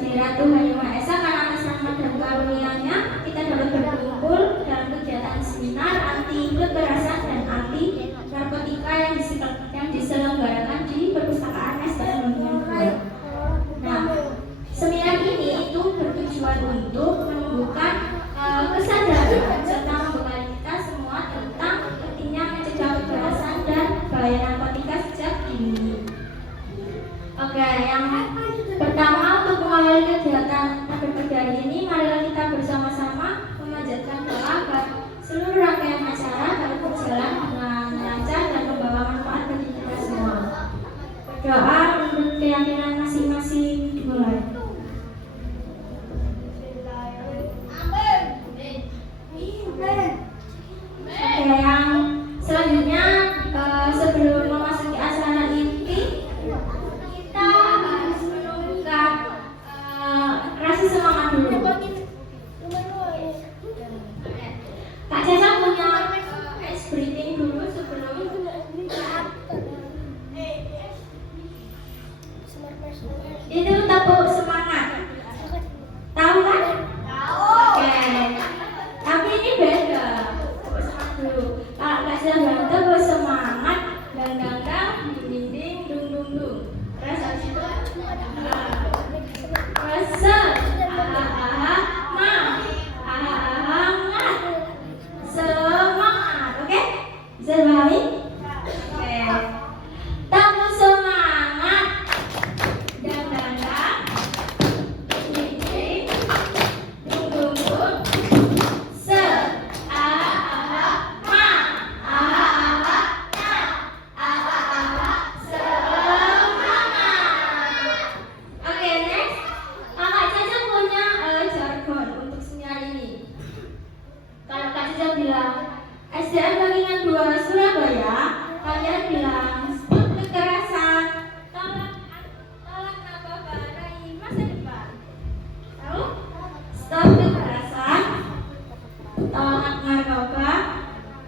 kehadiran Tuhan Yang Maha Esa, karena atas rahmat dan karunia-Nya kita dapat berkumpul dalam kegiatan seminar anti kekerasan dan anti narkotika yang diselenggarakan di perpustakaan STM Unpad. Nah, seminar ini itu bertujuan untuk menumbuhkan kesadaran serta membekali kita semua tentang pentingnya mencegah kekerasan dan bahaya narkotika sejak dini. Oke, yang pertama untuk mengawali kegiatan pada hari ini, marilah kita bersama-sama memanjatkan doa agar seluruh rangkaian acara dapat berjalan dengan lancar dan membawa manfaat bagi kita semua. Berdoa menurut keyakinan masing-masing dimulai. Oke, yang selanjutnya sebelum memasuki acara inti, kita harus menunjukkan rasa semangat dulu. Kak Caca punya ice breathing dulu sebelum itu tepuk semangat. Tahu kan? Tahu. Oke. Tapi ini beda. Tepuk semangat dulu. Kalau Kak Caca bilang tepuk semangat, dang dang dang, ding ding, dung dung dung. Terus habis itu rasa aha aha ma aha aha ngat semangat. Oke? Bisa dipahami? Oke. Tepuk semangat, dang dang dang, ding ding, dung dung dung. Se aha aha ma aha aha na aha aha semangat. Oke, next. Kakak Caca punya jargon untuk seminar ini. Kalau Kak Caca bilang SDN Bangingan 2 Surabaya, kalian bilang stop kekerasan, tolak narkoba, raih masa depan. Tahu? Stop kekerasan, tolak narkoba,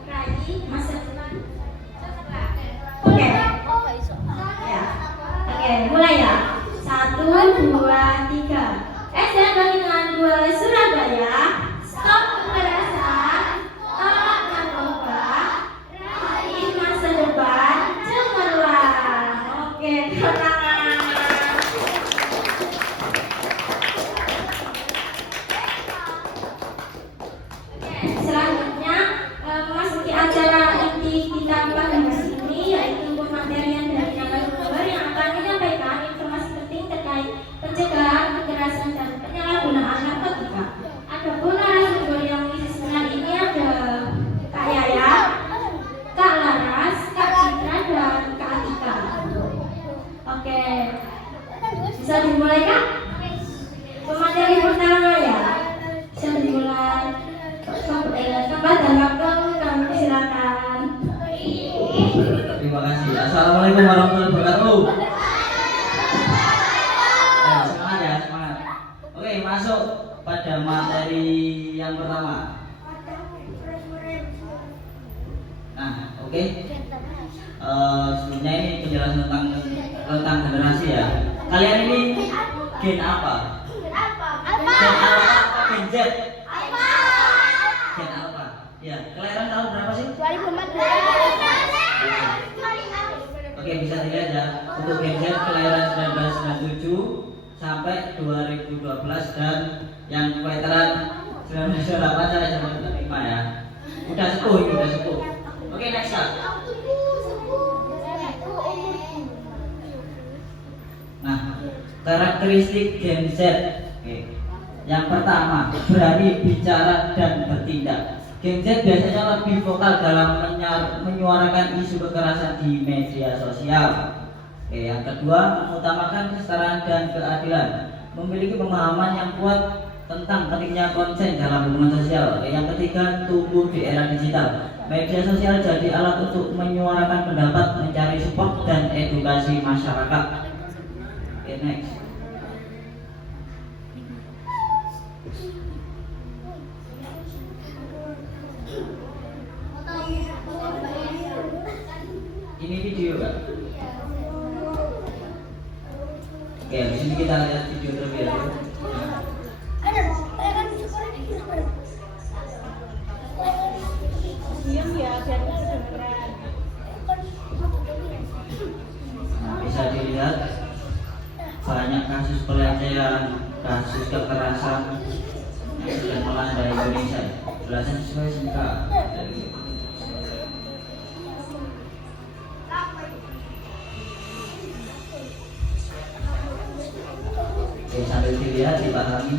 raih masa depan. Oke. Ya. Oke, mulai ya. 1, 2, 3. SDN Bangingan 2 Surabaya, stop kekerasan, tolak narkoba, raih masa depan cemerlang. Oke, tangan. Oke, selanjutnya memasuki acara inti kita pada hari ini, yaitu pematerian dari narasumber yang akan menyampaikan informasi penting terkait pencegahan kekerasan dan penyalahgunaan narkotika. Adapun narasumber yang mengisi seminar ini ada Kak Yaya, Kak Laras, Kak Citra, dan Kak Atika. Oke, bisa dimulai Kak? Pemateri pertama ya, bisa dimulai. Tempat dan waktu kami silakan. Terima kasih. Assalamualaikum warahmatullahi wabarakatuh. Semangat ya, semangat. Oke, masuk pada materi yang pertama. Nah, oke. Sebelumnya ini penjelasan tentang generasi ya. Kalian ini gen apa? Gen alpha apa gen Z? Gen alpha. Ya, kelahiran tahun berapa sih? 2014. Oke, bisa dilihat ya. Untuk Gen Z kelahiran 1997 sampai 2012 dan yang veteran 1998 sampai 1995 ya. Udah sepuh ini, udah sepuh. Oke, next Kak. Nah, karakteristik Gen Z. Oke. Yang pertama, berani bicara dan bertindak. Gen Z biasanya lebih vokal dalam menyuarakan isu kekerasan di media sosial. Oke, yang kedua, mengutamakan kesetaraan dan keadilan. Memiliki pemahaman yang kuat tentang pentingnya konsen dalam hubungan sosial. Oke, yang ketiga, tumbuh di era digital. Media sosial jadi alat untuk menyuarakan pendapat, mencari support dan edukasi masyarakat. Oke, next. Ini video kan? Oke, di sini kita lihat video terlebih dahulu. kasus kekerasan yang sedang melanda Indonesia. Belasan siswa SMK dari Oke, sambil dilihat, dipahami.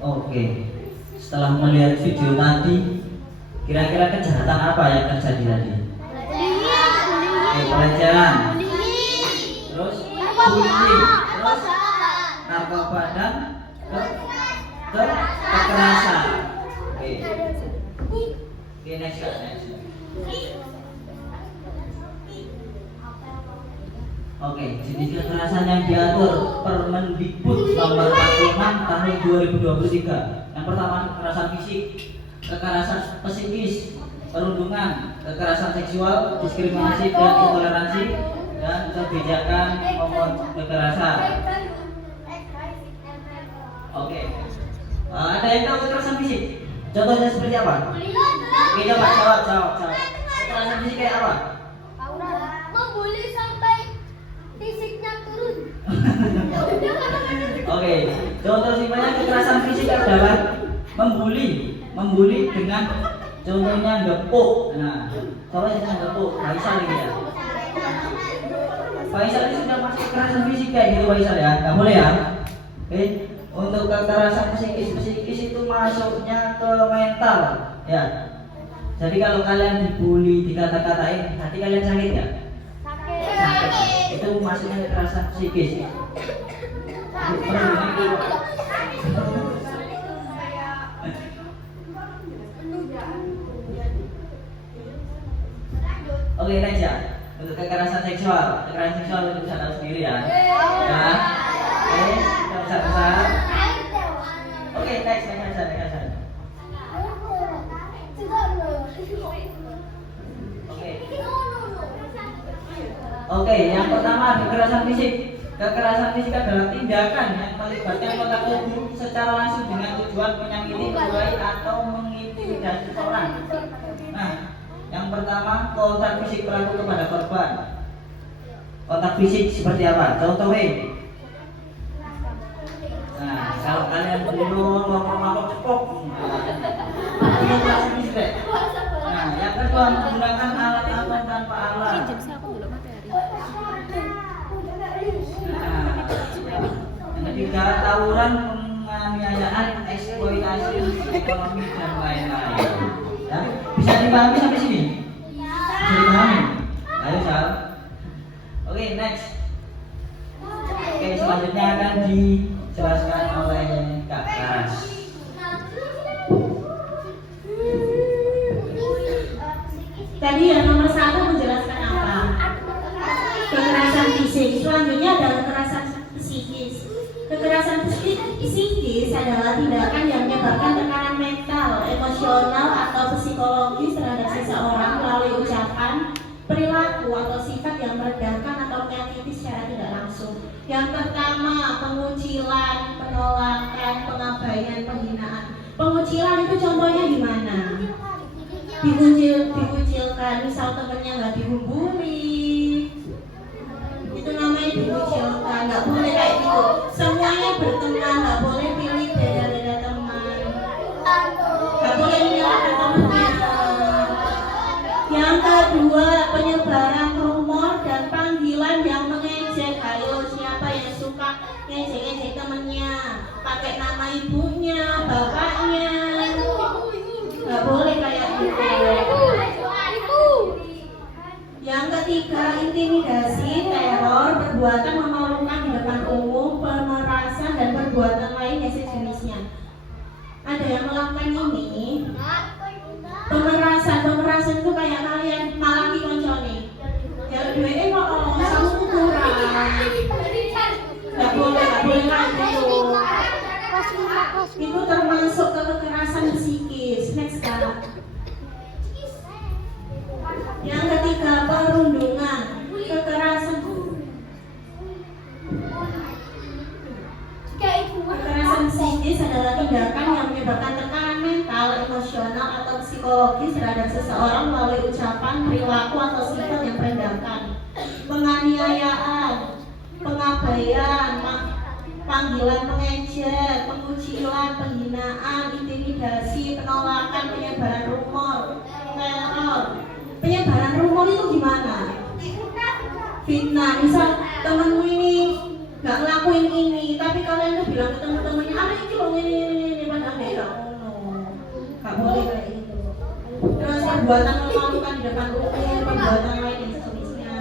Oke, setelah melihat video tadi, kira-kira kejahatan apa yang terjadi tadi? Oke, pelecehan, terus bullying, terus narkoba dan kekerasan. Oke, next. Oke, jenis kekerasan yang diatur Permendikbud nomor 46 tahun 2023. Yang pertama, kekerasan fisik, kekerasan psikis, perundungan, kekerasan seksual, diskriminasi dan intoleransi, dan kebijakan momok kekerasan. Oke, ada yang tahu kekerasan fisik? Contohnya seperti apa? Oke, coba jawab. Kekerasan fisik kayak apa? Membuli sampai fisiknya turun. Oke, contoh simpelnya kekerasan fisik adalah membuli dengan contohnya gepuk. Nah, contohnya dengan gepuk. Faisal ini ya. Faisal ini sudah masuk kekerasan fisik kayak gitu Faisal ya. Nggak boleh ya. Oke, untuk kekerasan psikis itu masuknya ke mental ya. Jadi kalau kalian dibully, dikata-katain, hati kalian sakit ya? Sakit. Itu masuknya kekerasan psikis. Oke, next ya. Untuk kekerasan seksual itu bisa tahu sendiri ya. Ya. Oke, kita besar-besar. Oke, next. Oke, yang pertama kekerasan fisik. Kekerasan fisik adalah tindakan yang melibatkan anggota tubuh secara langsung dengan tujuan menyakiti, melukai atau mengintimidasi seseorang. Nah, yang pertama kontak fisik pelaku kepada korban. Kontak fisik seperti apa? Contohnya. Nah, kalau kalian belum mabok cepok. Nah, yang kedua menggunakan alat tanpa alat. Yang ketiga tawuran, penganiayaan, eksploitasi ekonomi dan lain-lain. Ya, bisa dipahami sampai sini? Bisa dipahami? Ayo Sal. Oke, next. Oke, selanjutnya akan dijelaskan oleh Kak Karas. Tadi yang nomor 1 menjelaskan apa? Kekerasan fisik. Selanjutnya adalah kekerasan psikis. Kekerasan psikis adalah tindakan yang menyebabkan tekanan mental, emosional atau psikologis terhadap seseorang melalui ucapan, perilaku atau sifat yang merendahkan atau menyakiti secara tidak langsung. Yang pertama, pengucilan, penolakan, pengabaian, penghinaan. Pengucilan itu contohnya di mana? Dikucilkan, misal temennya nggak dihubungi, itu namanya dikucilkan. Nggak boleh kayak gitu. Semuanya berteman, nggak boleh pilih beda-beda teman, nggak boleh menyalahkan temannya. Yang kedua, penyebaran rumor dan panggilan yang mengejek. Ayo, siapa yang suka ngejek-ngejek temennya, pakai nama ibunya, bapaknya, nggak boleh kayak gitu. Yang ketiga, intimidasi, teror, perbuatan memalukan di depan umum, pemerasan dan perbuatan lain yang sejenisnya. Ada yang melakukan ini? kayak kalian malah ki koncone. Jaluk duwe kok sama ukuran. Nggak boleh kayak gitu. Itu termasuk kekerasan psikis. Next Kak. Yang ketiga, perundungan. Kekerasan psikis adalah tindakan yang menyebabkan tekanan mental, emosional, atau psikologis terhadap seseorang melalui ucapan, perilaku, atau sifat yang merendahkan. Penganiayaan, pengabaian, panggilan mengejek, pengucilan, penghinaan, intimidasi, penolakan, penyebaran rumor, teror. Penyebaran rumor itu gimana? Fitnah. Misal temenmu ini nggak ngelakuin ini, tapi kalian tuh bilang ke temen-temennya, ah ini loh ini padahal nggak nggak boleh kayak gitu. Terus perbuatan memalukan di depan umum, perbuatan lain dan seterusnya.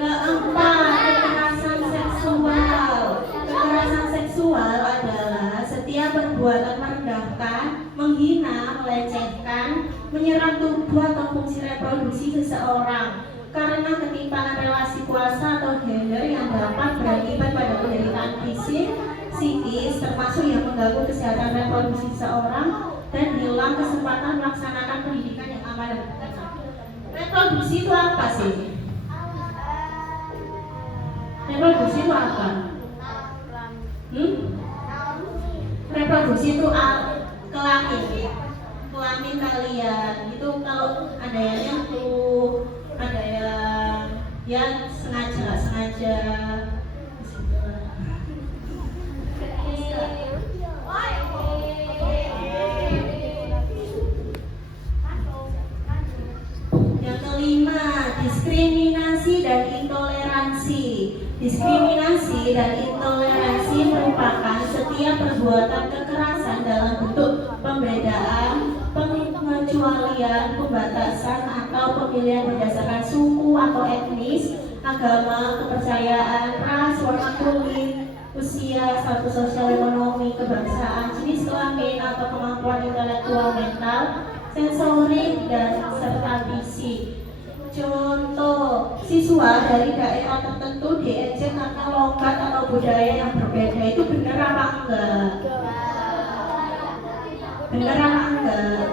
Keempat, kekerasan seksual. Kekerasan seksual adalah setiap perbuatan merendahkan, menghina, melecehkan, menyerang tubuh atau fungsi reproduksi seseorang karena ketimpangan relasi kuasa atau gender yang dapat berakibat pada penderitaan fisik, psikis, termasuk yang mengganggu kesehatan reproduksi seseorang dan hilang kesempatan melaksanakan pendidikan yang aman dan benar. Reproduksi itu apa sih? Reproduksi itu apa? Reproduksi itu kelamin kalian. Itu kalau ada yang nyentuh, ada yang sengaja nggak sengaja. Yang kelima, diskriminasi dan intoleransi. Diskriminasi dan intoleransi merupakan setiap perbuatan kekerasan dalam bentuk pembedaan, pengecualian, pembatasan, atau pemilihan berdasarkan suku atau etnis, agama, kepercayaan, ras, warna kulit, usia, status sosial ekonomi, kebangsaan, jenis kelamin atau kemampuan intelektual, mental, sensorik, dan serta fisik. Contoh, siswa dari daerah tertentu diejek karena logat atau budaya yang berbeda. Itu benar apa enggak? Benar apa enggak?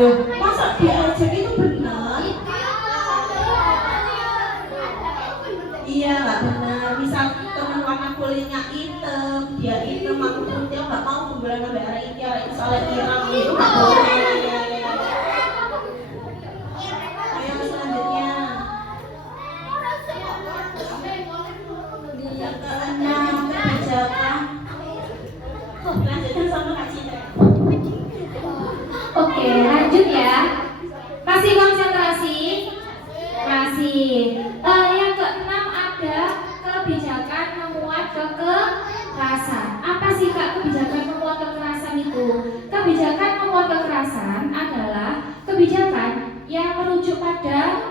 Loh, masa diejek itu benar? Iya, nggak benar. Misal teman warna kulitnya hitam, dia hitam, aku putih, nggak mau hubungan sama arah itu, itu soalnya Irang itu nggak boleh. Ayo selanjutnya. Yang keenam, kebijakan. Lanjutkan sama Kak Citra. Oke, lanjut ya. Kasih konsentrasi. Kasih. Yang keenam ada kebijakan memuat kekerasan. Apa sih Kak kebijakan memuat kekerasan itu? Kebijakan memuat kekerasan adalah kebijakan yang merujuk pada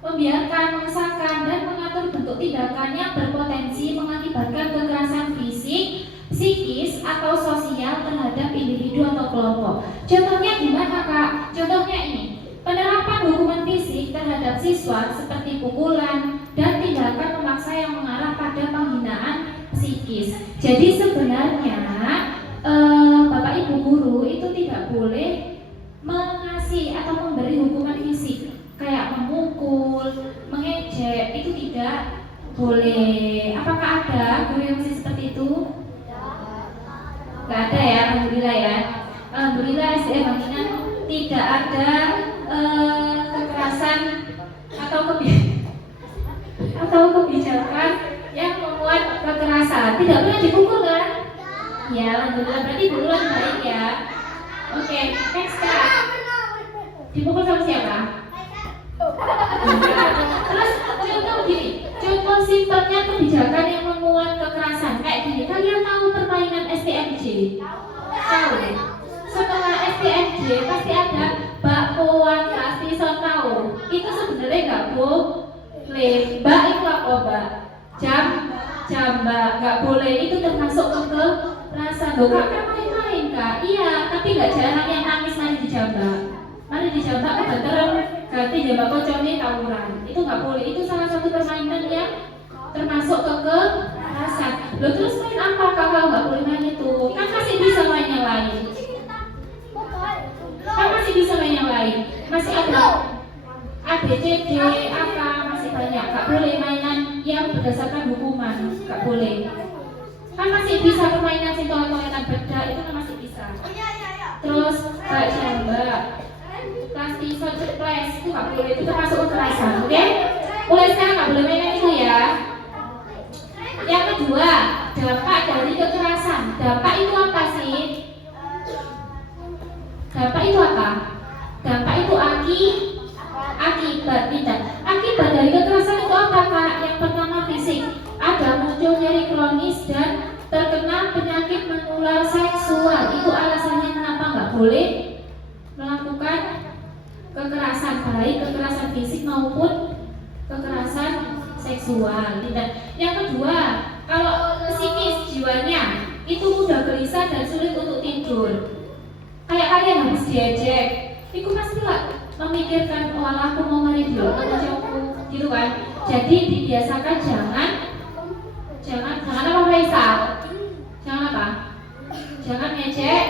membiarkan, mengesahkan, dan mengatur bentuk tindakan yang berpotensi mengakibatkan kekerasan fisik, psikis, atau sosial terhadap individu atau kelompok. Contohnya gimana Kak? Contohnya ini, penerapan hukuman fisik terhadap siswa seperti pukulan dan tindakan memaksa yang mengarah pada penghinaan psikis. Jadi sebenarnya Bapak Ibu guru itu tidak boleh mengasih atau memberi hukuman fisik kayak memukul, mengejek, itu tidak boleh. Apakah ada guru yang masih seperti itu? Gak ada ya, alhamdulillah ya. Alhamdulillah SDM Banginan tidak ada kekerasan atau kebijakan yang memuat kekerasan. Tidak pernah dipukul kan? Ya, alhamdulillah, berarti guru yang baik ya. Oke, next Kak. Dipukul sama siapa? Terus contoh gini, contoh simpelnya kebijakan yang memuat kekerasan kayak gini. Kalian tahu permainan STMJ? Tahu deh. Setelah STMJ pasti ada bakpoan, pasti tahu. Itu sebenarnya nggak boleh. Mbak itu apa Mbak? Jam jambak, nggak boleh, itu termasuk kekerasan. Loh kak kan main-main kak, iya, tapi nggak jarang yang nangis mari dijambak. Mari dijambak kebetulan ganti jambak kocone tawuran. Itu nggak boleh, itu salah satu permainan yang termasuk kekerasan. Loh terus main apa kalau nggak boleh main itu? Kan masih bisa main yang lain. Kan masih bisa main yang lain. Masih ada ABCD, apa masih banyak. Nggak boleh mainan yang berdasarkan hukuman, nggak boleh. Kan masih bisa permainan sintolan-toletan beda, itu kan masih bisa. Terus kayak jambak, plastisot, ceples, itu nggak boleh, itu termasuk kekerasan, oke? Mulai sekarang nggak boleh mainan itu ya. Yang kedua, dampak dari kekerasan. Dampak itu apa sih? Dampak itu apa? Dampak itu akibat, tidak. Akibat dari kekerasan itu apa kak? Yang pertama fisik, ada muncul nyeri kronis dan terkena penyakit menular seksual. Itu alasannya kenapa nggak boleh melakukan kekerasan, baik kekerasan fisik maupun kekerasan seksual, tidak. Yang kedua, kalau psikis jiwanya itu mudah gelisah dan sulit untuk tidur. Kayak kalian habis diejek, itu pasti lah memikirkan, oh aku mau mari dulu, gitu kan. Jadi dibiasakan jangan apa Faisal? Jangan apa? Jangan ngejek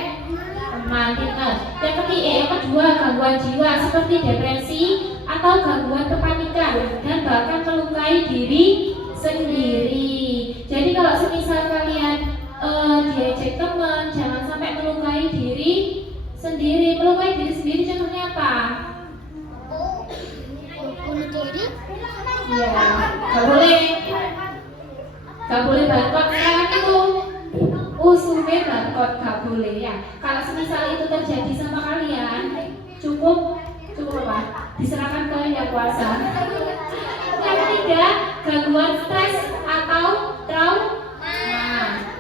teman, pintar. Yang kedua, gangguan jiwa seperti depresi atau gangguan kepanikan dan bahkan melukai diri sendiri. Jadi kalau semisal kalian diejek teman, jangan sampai melukai diri sendiri. Melukai diri sendiri contohnya apa? Iya, gak boleh barcode sekarang itu usulnya barcode gak boleh ya. Kalau semisal itu terjadi sama kalian, cukup apa? Diserahkan ke yang kuasa. Yang ketiga, gangguan stres atau trauma.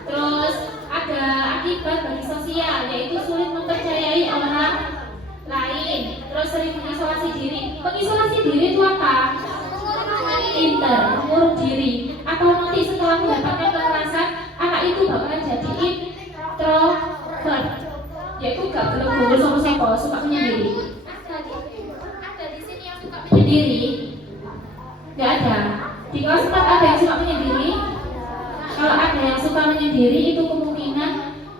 Terus ada akibat bagi sosial, yaitu sulit mempercayai orang lain. Terus sering mengisolasi diri. Mengisolasi diri itu apa? Mengurung diri. Atau nanti setelah mendapatkan kekerasan, anak itu bakalan jadi introvert, yaitu gak bergaul sama siapa, suka menyendiri. Ada di sini yang suka menyendiri? Gak ada. Di kelas 4 ada yang suka menyendiri? Kalau ada yang suka menyendiri, itu kemungkinan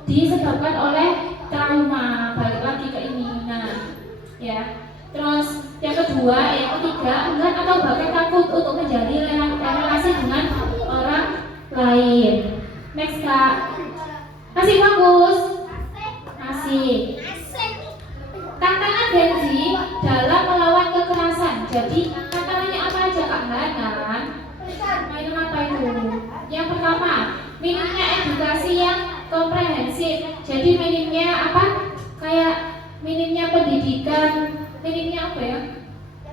disebabkan oleh trauma. Balik lagi ke ini, ya. Terus yang kedua, yang ketiga, enggan atau bahkan takut untuk menjalin relasi dengan orang lain. Next kak, masih bagus, masih. Tantangan Gen Z dalam melawan kekerasan. Jadi tantangannya apa aja kak Hanan? Mainan apa itu? Yang pertama, minimnya edukasi yang komprehensif. Jadi minimnya apa? Kayak minimnya pendidikan. Minimnya apa ya?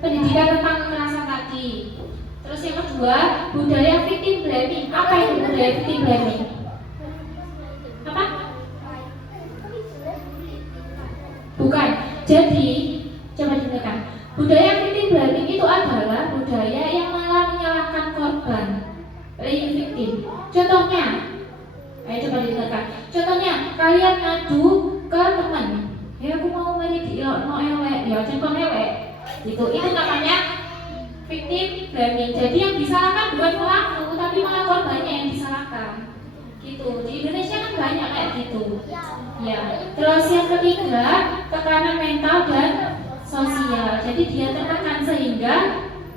Pendidikan tentang kekerasan tadi. Terus yang kedua, budaya victim blaming. Apa itu budaya victim blaming? Apa? Bukan. Jadi, coba dengarkan. Budaya victim blaming itu adalah budaya yang malah menyalahkan korban, playing victim. Contohnya, coba dengarkan. Contohnya, kalian ngadu ke teman. Ya aku mau mari diilokno elek, ya contoh elek. Itu namanya victim blaming. Jadi yang disalahkan bukan pelaku, tapi malah korbannya yang disalahkan. Gitu. Di Indonesia kan banyak kayak gitu. Ya. Terus yang ketiga, tekanan mental dan sosial. Jadi dia tertekan sehingga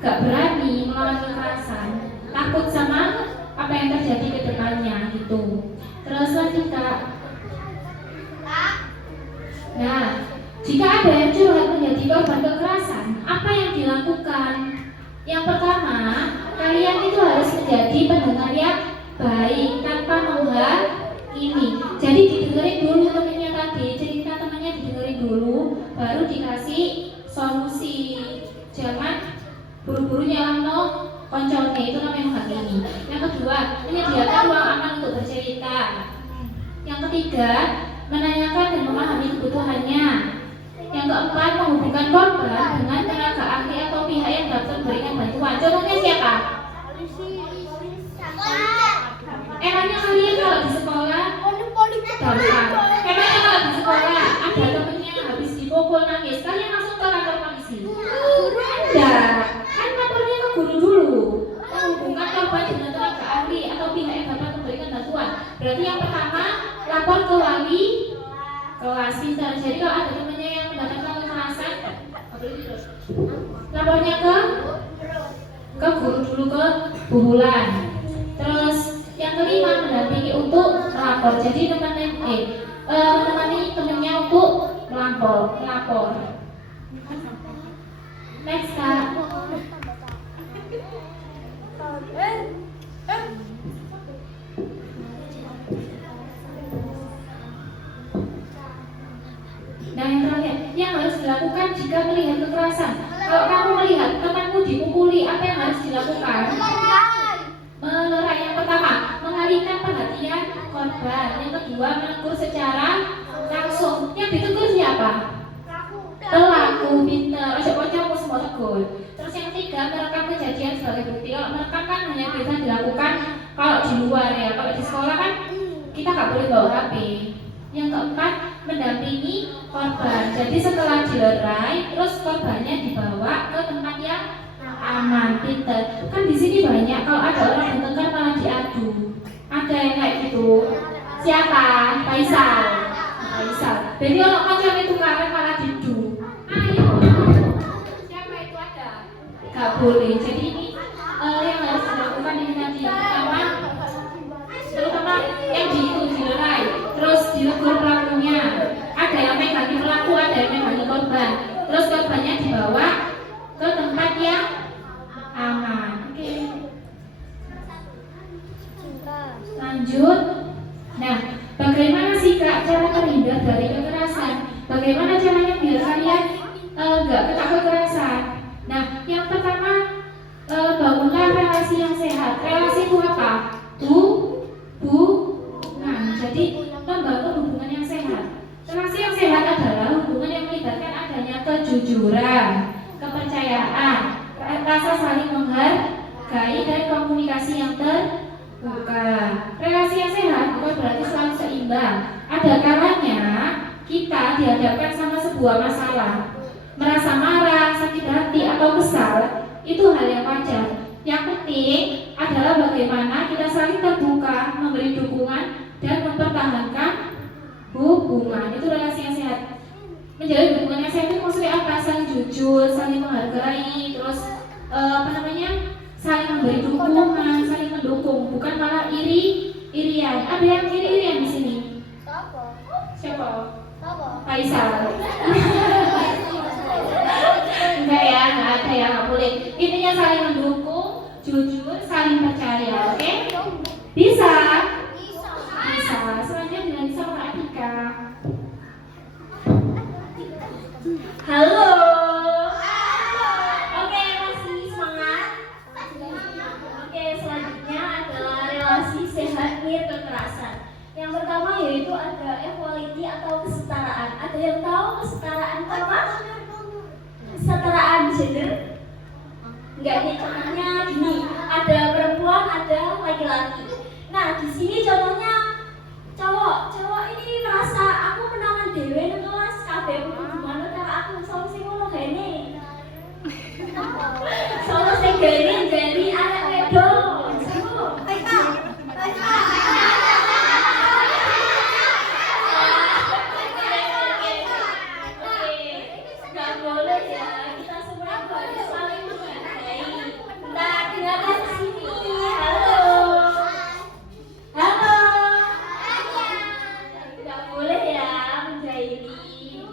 gak berani melawan kekerasan, takut sama apa yang terjadi ke depannya gitu. Terus lanjut kak. Nah, jika ada yang curhat menjadi korban kekerasan, apa yang dilakukan? Yang pertama, kalian itu harus menjadi pendengar yang baik tanpa menghakimi. Jadi didengerin dulu temannya tadi, cerita temannya didengerin dulu, baru dikasih solusi. Jangan buru-buru nyalahno koncone, itu namanya menghakimi. Yang kedua, menyediakan ruang aman untuk bercerita. Yang ketiga, menanyakan dan memahami kebutuhannya. Yang keempat, menghubungkan korban dengan tenaga ahli atau pihak yang dapat memberikan bantuan. Contohnya siapa? Berarti yang pertama lapor ke wali kelas, pintar. Jadi kalau ada temannya yang mendapatkan kekerasan, lapornya ke guru dulu, ke Bu Bulan. Terus yang kelima mendampingi untuk melapor. Jadi menemani temannya untuk melapor. Next Kak. Nah yang terakhir, yang harus dilakukan jika melihat kekerasan. Kalau kamu melihat temanmu dipukuli, apa yang harus dilakukan? Melerai. Yang pertama, mengalihkan perhatian korban. Yang kedua, menegur secara langsung. Yang ditegur siapa? Pelaku, pinter. Ojo kocok semua tegur. Terus yang ketiga, merekam kejadian sebagai bukti. Kalau merekam kan hanya bisa dilakukan kalau di luar ya. Kalau di sekolah kan kita nggak boleh bawa HP. Yang keempat, mendampingi korban. Jadi setelah dilerai, terus korbannya dibawa ke tempat yang aman, pinter. Kan di sini banyak kalau ada orang yang tengkar malah diadu. Ada yang kayak gitu. Siapa? Faisal. Jadi kalau macam itu karena malah diadu. Ayo. Siapa itu ada? Gak boleh. Jadi ini yang harus dilakukan ini tadi. Yang pertama, terutama yang dilerai, terus ditegur pelakunya. Ada yang megangi pelaku, ada yang megangi korban. Terus korbannya dibawa ke tempat yang aman. Oke. Lanjut. Nah, bagaimana sih Kak cara terhindar dari kekerasan? Bagaimana caranya biar kalian nggak kena kekerasan? Nah, yang pertama bangunlah relasi yang sehat. Relasi itu apa? Hubungan. Jadi membangun hubungan yang sehat. Relasi yang sehat adalah hubungan yang melibatkan adanya kejujuran, kepercayaan, rasa saling menghargai dan komunikasi yang terbuka. Relasi yang sehat bukan berarti selalu seimbang. Ada kalanya kita dihadapkan sama sebuah masalah, merasa marah, sakit hati atau kesal, itu hal yang wajar. Yang penting adalah bagaimana kita saling terbuka, memberi dukungan dan mempertahankan hubungan. Itu relasi yang sehat. Menjalin hubungan yang sehat itu maksudnya apa? Saling jujur, saling menghargai, terus saling memberi dukungan, saling mendukung, bukan malah irian. Ada yang iri-irian di sini? Siapa? Faisal. Enggak ya, nggak ada ya, nggak boleh. Intinya saling mendukung, jujur, saling percaya, oke? Bisa? Bisa. Selanjutnya dengan bisa Kak Atika. Halo. Oke, masih semangat. Oke, selanjutnya adalah relasi sehat mir kekerasan. Yang pertama yaitu ada equality atau kesetaraan. Ada yang tahu kesetaraan apa? Kesetaraan gender? Enggak, nih contohnya gini. Ada perempuan, ada laki-laki. Nah, di sini contohnya cowok ini merasa aku menangan dewe nang kelas kabeh gimana cara aku solo sing ngono gene. Solo sing gene jadi anak wedok. Nggak boleh ya, kita semua harus saling menghargai. Nah, dengarkan ke sini. Halo. Nggak boleh ya menjahili.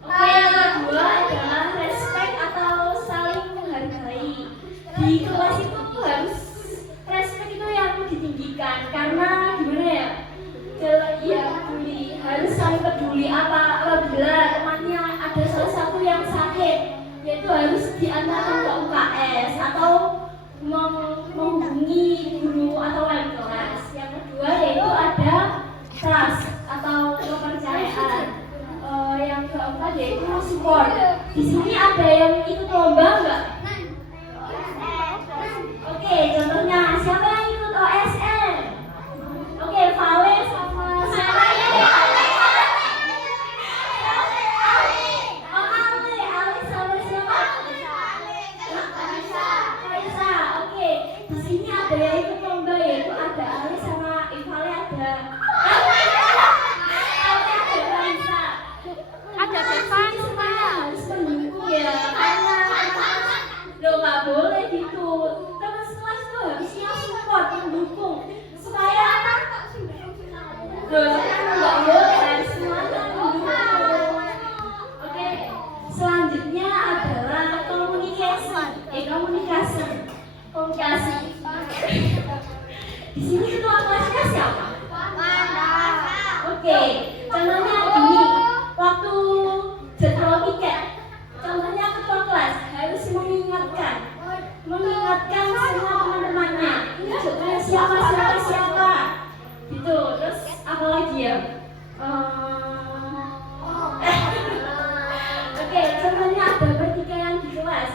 Oke, yang kedua adalah respect atau saling menghargai. Di kelas itu harus respect itu yang ditinggikan karena gimana ya? Ya peduli, harus saling peduli. Apabila temannya ada salah satu yang sakit, yaitu harus diantarkan ke UKS atau menghubungi guru atau wali kelas. Yang kedua yaitu ada trust atau kepercayaan. Yang keempat yaitu support. Di sini ada yang ikut lomba nggak? Oke, contohnya siapa yang ikut OSN? Oke, Vale sama siapa ya? Ali sama siapa? Kaisa. Oke, di sini ada yang ikut lomba yaitu ada Ali sama Ivale ada kelas. Di sini ketua kelasnya siapa? Oke, contohnya gini, waktu jadwal piket, contohnya ketua kelas harus mengingatkan semua teman-temannya, ini jadwalnya siapa, gitu. Terus apa lagi ya? Oke, contohnya ada pertikaian di kelas.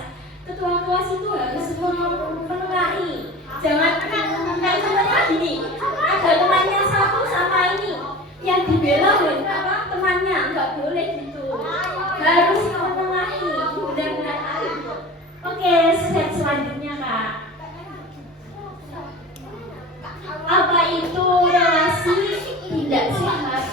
Ketua kelas itu harus menengahi. Jangan kayak contohnya gini, ada temannya satu sama ini yang dibela apa temannya, nggak boleh gitu. Harus menengahi, benar-benar. Oke, slide selanjutnya kak. Apa itu relasi tidak sehat?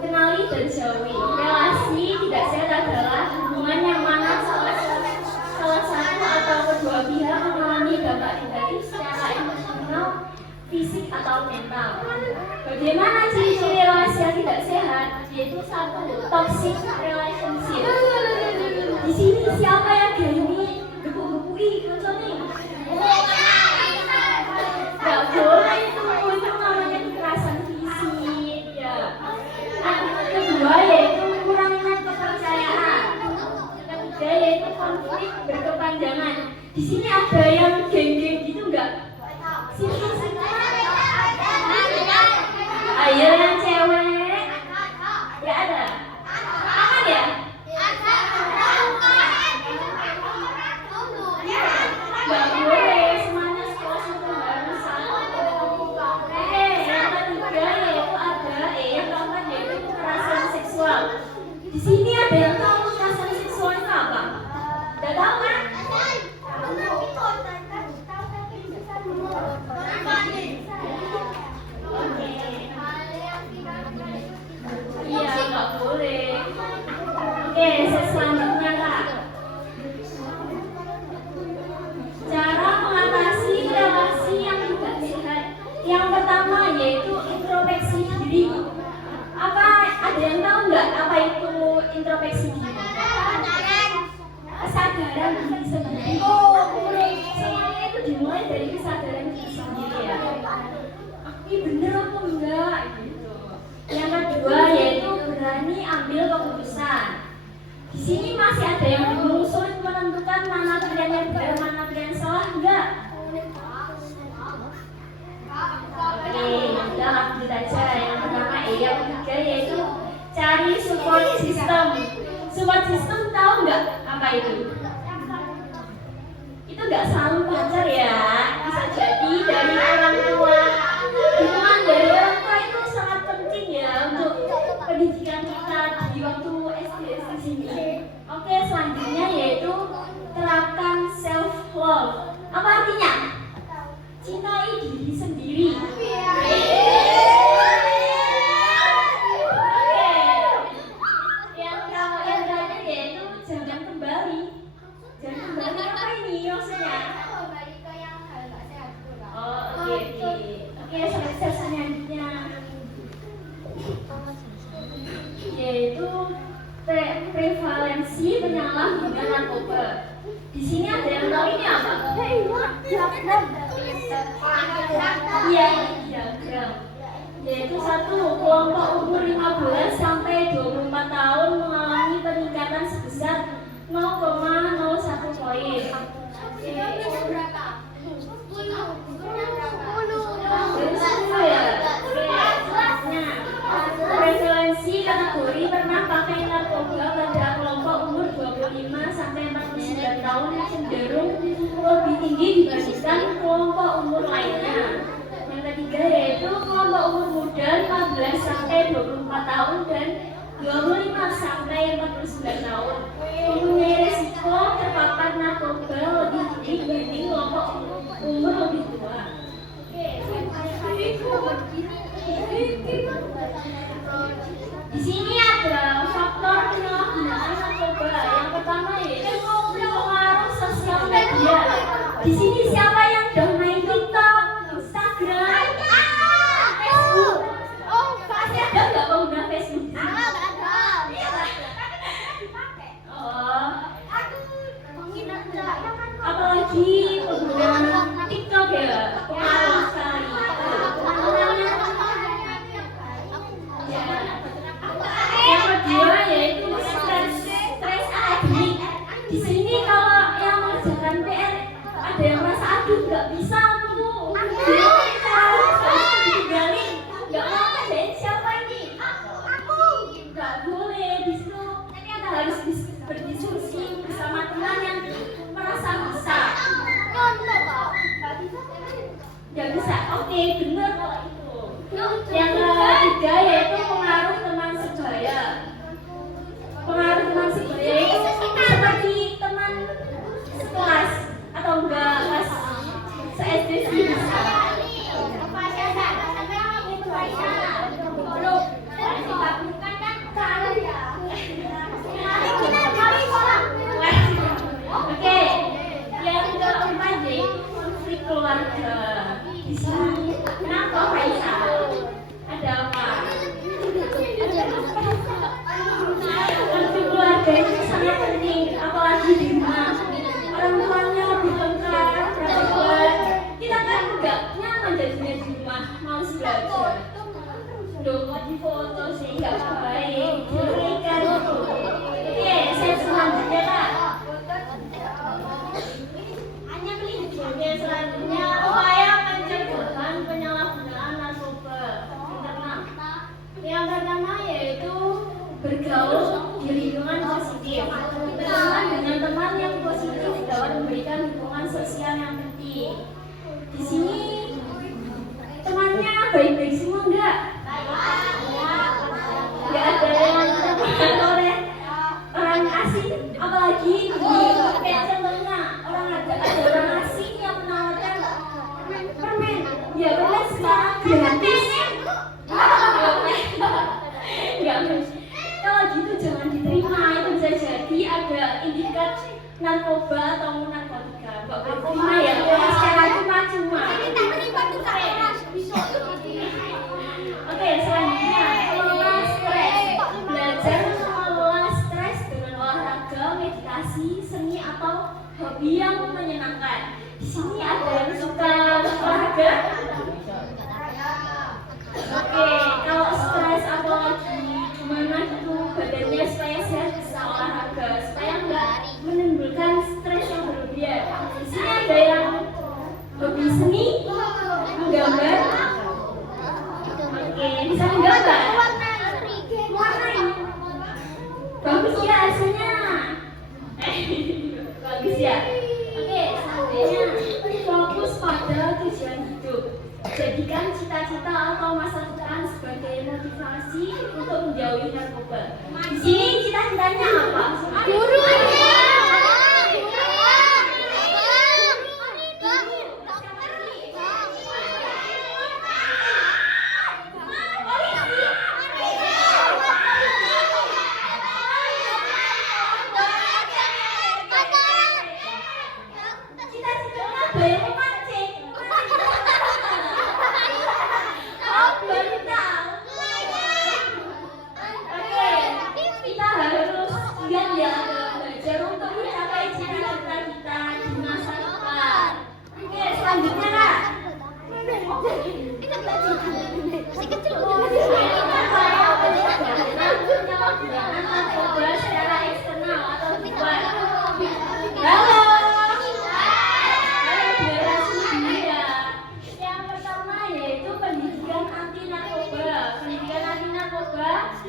Kenali dan jauhi. Relasi tidak sehat adalah hubungan yang mana salah satu atau kedua pihak mengalami dampak negatif secara emosional, fisik atau mental. Bagaimana ciri-ciri relasi yang tidak sehat? Yaitu satu, toxic relationship. Di sini siapa yang gini? Gebuk-gebui, nih. Gak boleh itu namanya kekerasan fisik ya. Kedua yaitu kurangnya kepercayaan. Ketiga yaitu konflik berkepanjangan. Di sini ada yang geng-geng gitu nggak? Sini. Ayo yang cewek. Ya ada. Aman ya? Gak boleh, semuanya sekolah itu harus satu. Oke, yang ketiga yaitu ada yang keempat yaitu kekerasan seksual. Di sini ada yang tahu kekerasan seksual itu apa? Udah tahu kan? Iya, nggak boleh. Oke, selanjutnya kak. Cara mengatasi relasi yang tidak sehat. Yang pertama yaitu introspeksi diri. Apa ada yang tahu nggak apa itu introspeksi diri? Kesadaran diri sendiri. Semuanya itu dimulai dari kesadaran diri sendiri ya. Ini bener apa enggak? Gitu. Yang kedua yaitu berani ambil keputusan. Di sini masih ada yang bingung, sulit menentukan mana pilihan yang benar, mana pilihan salah enggak? Oke, udah lanjut aja. Yang pertama yang ketiga yaitu cari support system. Support system tahu nggak apa itu? Itu nggak selalu pacar ya, bisa jadi dari orang tua. Dukungan dari orang tua itu sangat penting ya untuk pendidikan kita di waktu SD sini. Oke, selanjutnya yaitu terapkan self love. Apa artinya? Cintai diri sendiri. Yang terakhir yaitu jangan kembali. Jangan kembali apa ini maksudnya? Oh, oke, slide selanjutnya yaitu prevalensi penyalahgunaan narkoba. Di sini ada yang tahu ini apa? Iya, ini diagram. Yaitu satu, kelompok umur 15 sampai 24 tahun mengalami peningkatan sebesar 0,01 poin. Prevalensi kategori pernah pakai narkoba pada kelompok umur 25 sampai 49 tahun cenderung lebih tinggi dibandingkan kelompok umur lainnya. Yang ketiga yaitu kelompok umur muda 15 sampai 24 tahun dan 25 sampai 49 tahun mempunyai resiko terpapar narkoba lebih tinggi dibanding kelompok umur lebih tua. Di sini ada faktor penyalahgunaan narkoba. Yang pertama yaitu pengaruh sosial media. Di sini siapa yang udah main TikTok, Instagram, Facebook? Masih ada nggak pengguna Facebook? Oh, apalagi pengguna TikTok ya. Nggak bisa. Oke, benar kalau itu. Yang ketiga yaitu pengaruh teman sebaya. Pengaruh teman sebaya itu seperti teman sekelas atau enggak kelas se-SD sih bisa. Oke, yang keempat yaitu konflik keluarga. Di sini kenapa Faisal? Ada apa? Konflik keluarga itu sangat penting, apalagi di rumah. Orang tuanya bertengkar, berdebat. Kita kan enggak nyaman jadinya di rumah, males belajar. Duh, di foto sih enggak baik. Berikan itu. Oke, saya selanjutnya Kak. Oke, selanjutnya upaya pencegahan penyalahgunaan narkoba internal. Yang pertama yaitu bergaul di lingkungan positif. Berteman dengan teman yang positif dapat memberikan dukungan sosial yang penting. Di sini temannya baik-baik semua enggak? Enggak ada yang terpengaruh oleh orang asing, apalagi kayak contohnya ada orang asing yang menawarkan permen. Ya permen sekarang gratis. Enggak. Kalau gitu jangan diterima, itu bisa jadi ada indikat narkoba atau narkotika. Enggak boleh terima ya, secara cuma-cuma. Oke, selanjutnya kelola stres. Belajar mengelola stres dengan olahraga, meditasi, seni atau hobi yang menyenangkan. Di sini ada yang suka olahraga? Oke, kalau stres apalagi gimana gitu badannya supaya sehat bisa olahraga supaya nggak menimbulkan stres yang berlebihan. Di sini ada yang hobi seni, menggambar. Oke, bisa menggambar. Warnain. Bagus ya hasilnya. Bagus ya. Oke, selanjutnya fokus pada tujuan hidup. Jadikan cita-cita atau masa depan sebagai motivasi untuk menjauhi narkoba. Di sini cita-citanya apa? Guru.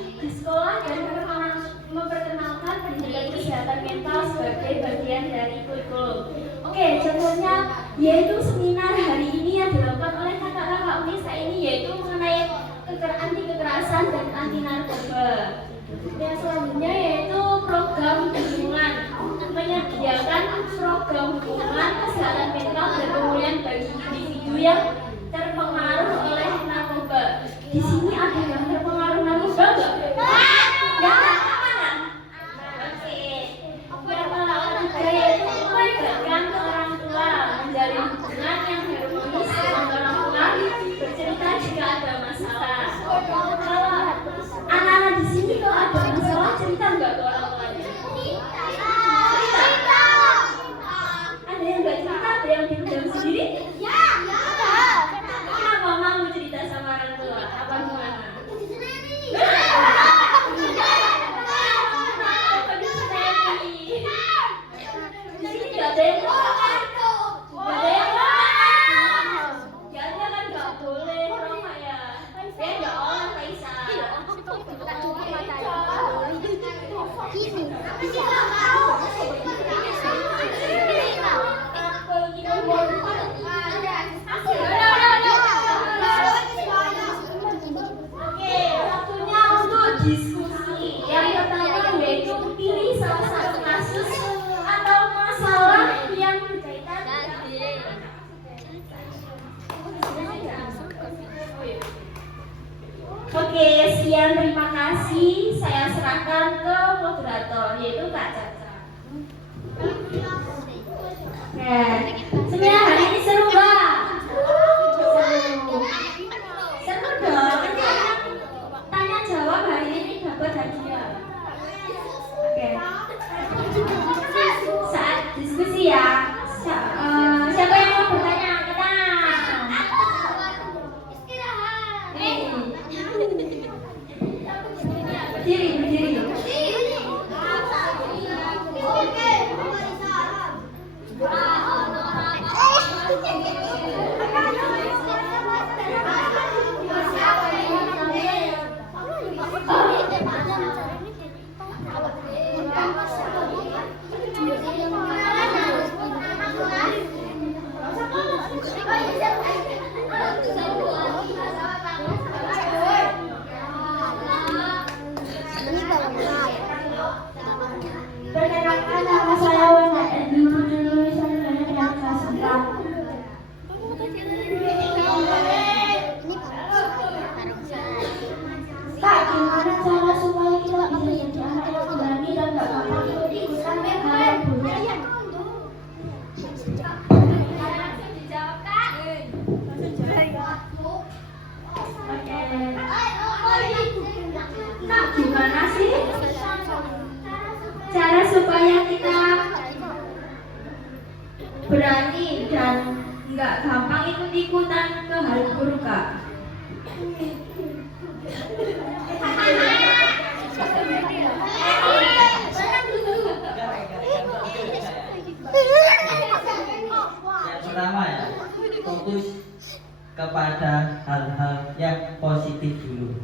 Di sekolah dan memperkenalkan pendidikan kesehatan mental sebagai bagian dari kurikulum. Oke, contohnya yaitu seminar hari ini yang dilakukan oleh kakak-kakak Unesa ini yaitu mengenai anti kekerasan dan anti narkoba. Yang selanjutnya yaitu program dukungan, menyediakan program dukungan kesehatan mental dan pemulihan bagi individu yang terpengaruh oleh narkoba. Di sini ada yang terpengaruh narkoba nggak? Ya, mana? Oke. Yang ketiga yaitu melibatkan orang tua, menjalin hubungan yang harmonis dengan orang tua, bercerita jika ada masalah. Kalau anak-anak di sini kalau ada masalah cerita nggak ke orang tuanya? Cerita. Ada yang nggak cerita, ada yang diam sendiri? Ya. Sekian, terima kasih. Saya serahkan ke moderator, yaitu Kak Caca. Oke, seminar hari ini seru nggak? Seru dong. Nanti yang tanya jawab hari ini dapat hadiah. Oke. Saat diskusi ya. Siapa yang mau bertanya? Berdiri. Perkenalkan, nama saya Wanda Edwin Putri saya dari kelas 4. Kak, gimana cara supaya kita bisa jadi anak yang berani dan gak gampang ikut-ikutan hal yang buruk? Nah, gimana sih cara supaya kita berani dan nggak gampang ikut-ikutan ke hal buruk, Kak? Yang pertama ya, fokus kepada hal-hal yang positif dulu.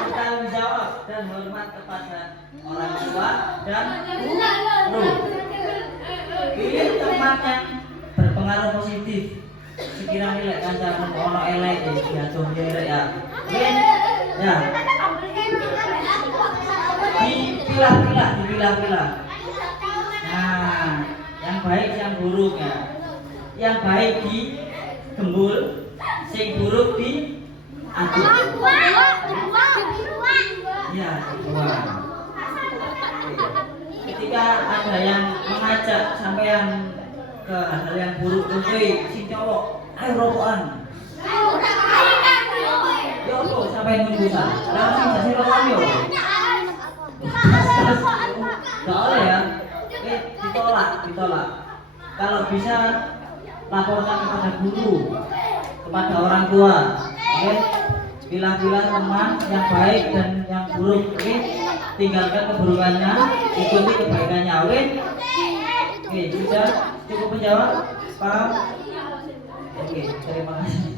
Bertanggung jawab dan hormat kepada orang tua dan guru. Pilih teman yang berpengaruh positif. Sekiranya nilai kancamu ono elek ya coba ya. Ya. Dipilah-pilah. Nah, yang baik yang buruk ya. Yang baik digembul, sing buruk diaduk. Ya, dibuang. Ketika ada yang mengajak sampean ke hal yang buruk, sing cowok, ayo rokokan. Yo lo sampai nunggu sana. Langsung kasih rokokan yo. Gak boleh ya. Ditolak. Kalau bisa laporkan kepada guru, kepada orang tua. Oke. Pilah-pilah teman yang baik dan yang buruk. Oke. Tinggalkan keburukannya, ikuti kebaikannya. Oke, sudah cukup menjawab? Paham? Oke, terima kasih.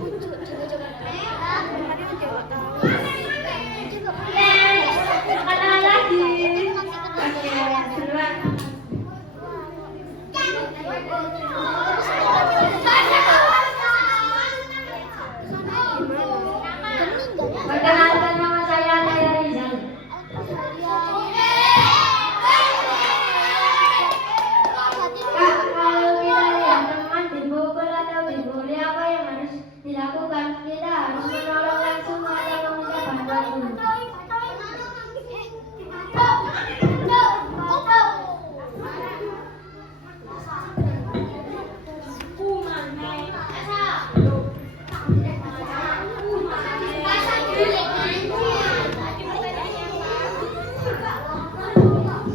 Mana lagi? Oke, duluan. Perkenalkan, nama saya Daya Rizal. Kak, kalau kita lihat teman dipukul atau dibully, apa yang harus dilakukan? Kita harus menolong langsung atau meminta bantuan dulu?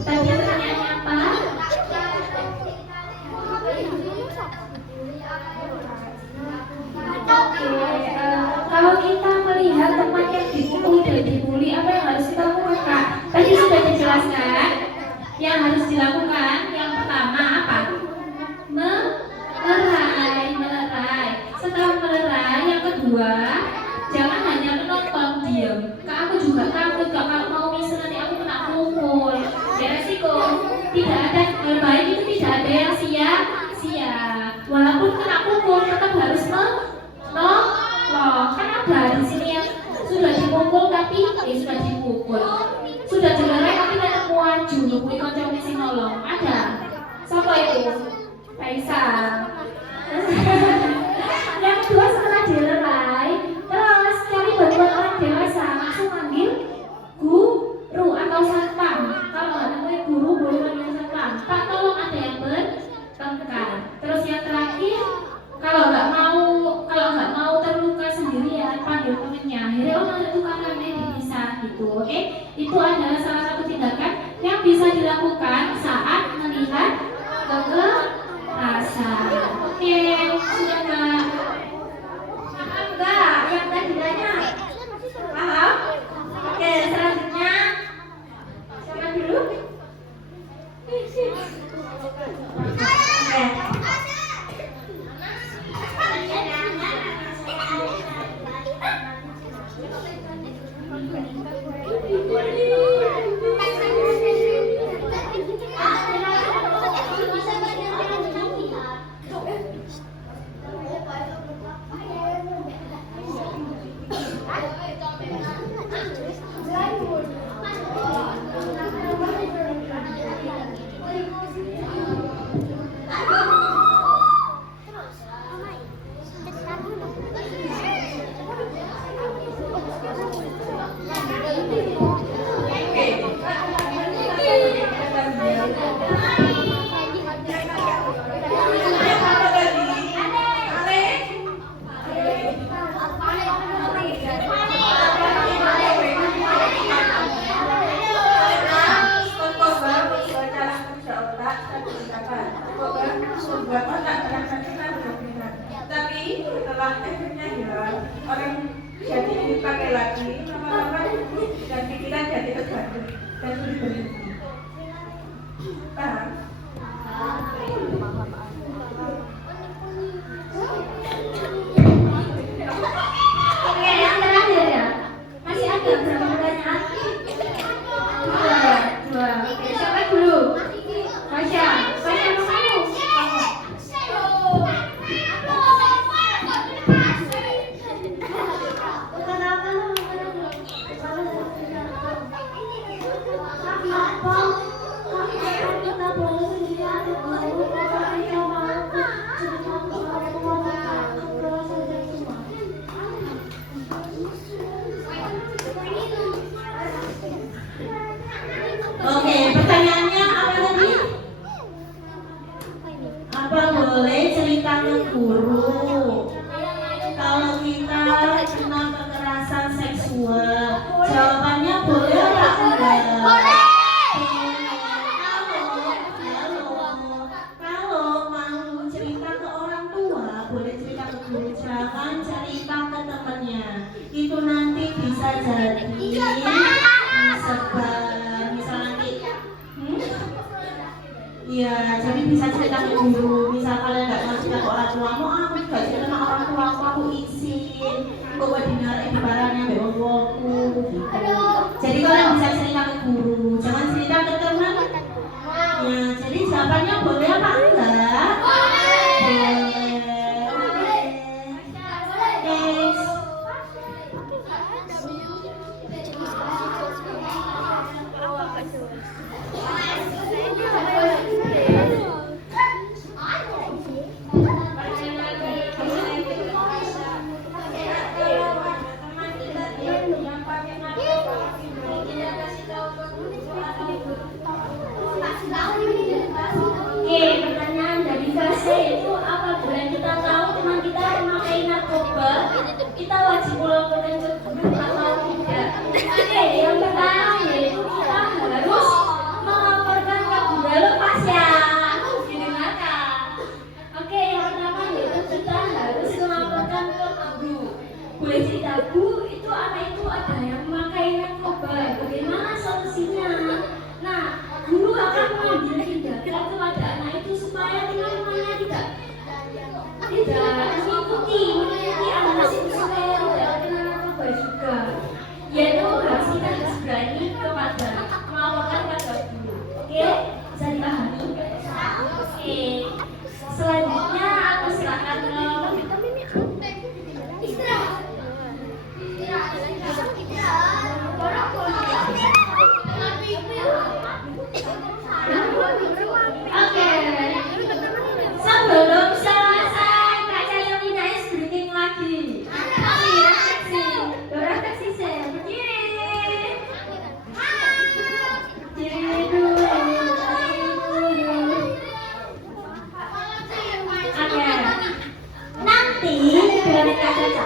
Tadi pertanyaannya apa? Kalau kita melihat teman yang dipukul dan dibully, apa yang harus kita lakukan, Kak? Tadi sudah dijelaskan. Yang harus dilakukan yang pertama apa? Melerai. Setelah melerai, yang kedua, jangan hanya menonton diam. Kak, aku juga takut Kak, kalau mau misal nanti aku kena pukul. Ya resiko. Tidak ada hal baik itu, tidak ada yang sia-sia. Walaupun kena pukul, tetap harus menolong. Kan ada di sini yang sudah dipukul tapi sudah dipukul, sudah dilerai tapi tetap maju nunggu kanca sing nolong. Ada. Siapa itu? Kaisar. Tapi setelah efeknya hilang, orang jadi dipakai lagi, lama-lama dan pikiran jadi terbantu dan sulit berhenti. Paham? Oke, yang terakhir ya. Masih ada berapa pertanyaan? Dua. Oke, siapa dulu? Masya. Masya mau kamu? Oke, pertanyaannya apa tadi? Apa boleh cerita ke guru kalau kita kena kekerasan seksual? Jawabannya boleh apa enggak? Kalau mau cerita ke orang tua, boleh cerita ke guru, jangan cerita ke temannya. Itu nanti bisa jadi sebar, misal nanti iya, jadi bisa cerita ke guru. Misal kalian nggak mau cerita ke orang tua, mau aku nggak cerita sama orang tua, aku izin kok webinar di barangnya bewoku gitu. Jadi kalian bisa cerita ke guru, jangan cerita ke teman. Ya, jadi jawabannya boleh apa enggak? Boleh. Next. Oke, pertanyaan dari saya itu apa boleh kita tahu teman kita memakai narkoba, kita wajib pulang ke guru atau tidak? Oke, yang pertama yaitu kita harus melaporkan ke guru. Lepas ya, didengarkan. Oke, yang pertama yaitu kita harus melaporkan ke guru. Boleh cerita Bu, itu anak itu ada yang memakai narkoba. Bagaimana solusinya? Nah, guru akan mengambil tindakan kepada anak itu supaya teman-temannya tidak mengikuti anak itu supaya tidak kena narkoba juga. Yaitu harus kita harus berani kepada melaporkan pada guru. Oke, bisa dipahami? Oke, selanjutnya aku silakan ke Oke, sebelum selesai Kak Cayamina is breathing lagi. Refleksi saya berdiri. Berdiri dulu. Oke, nanti dari Kak Caca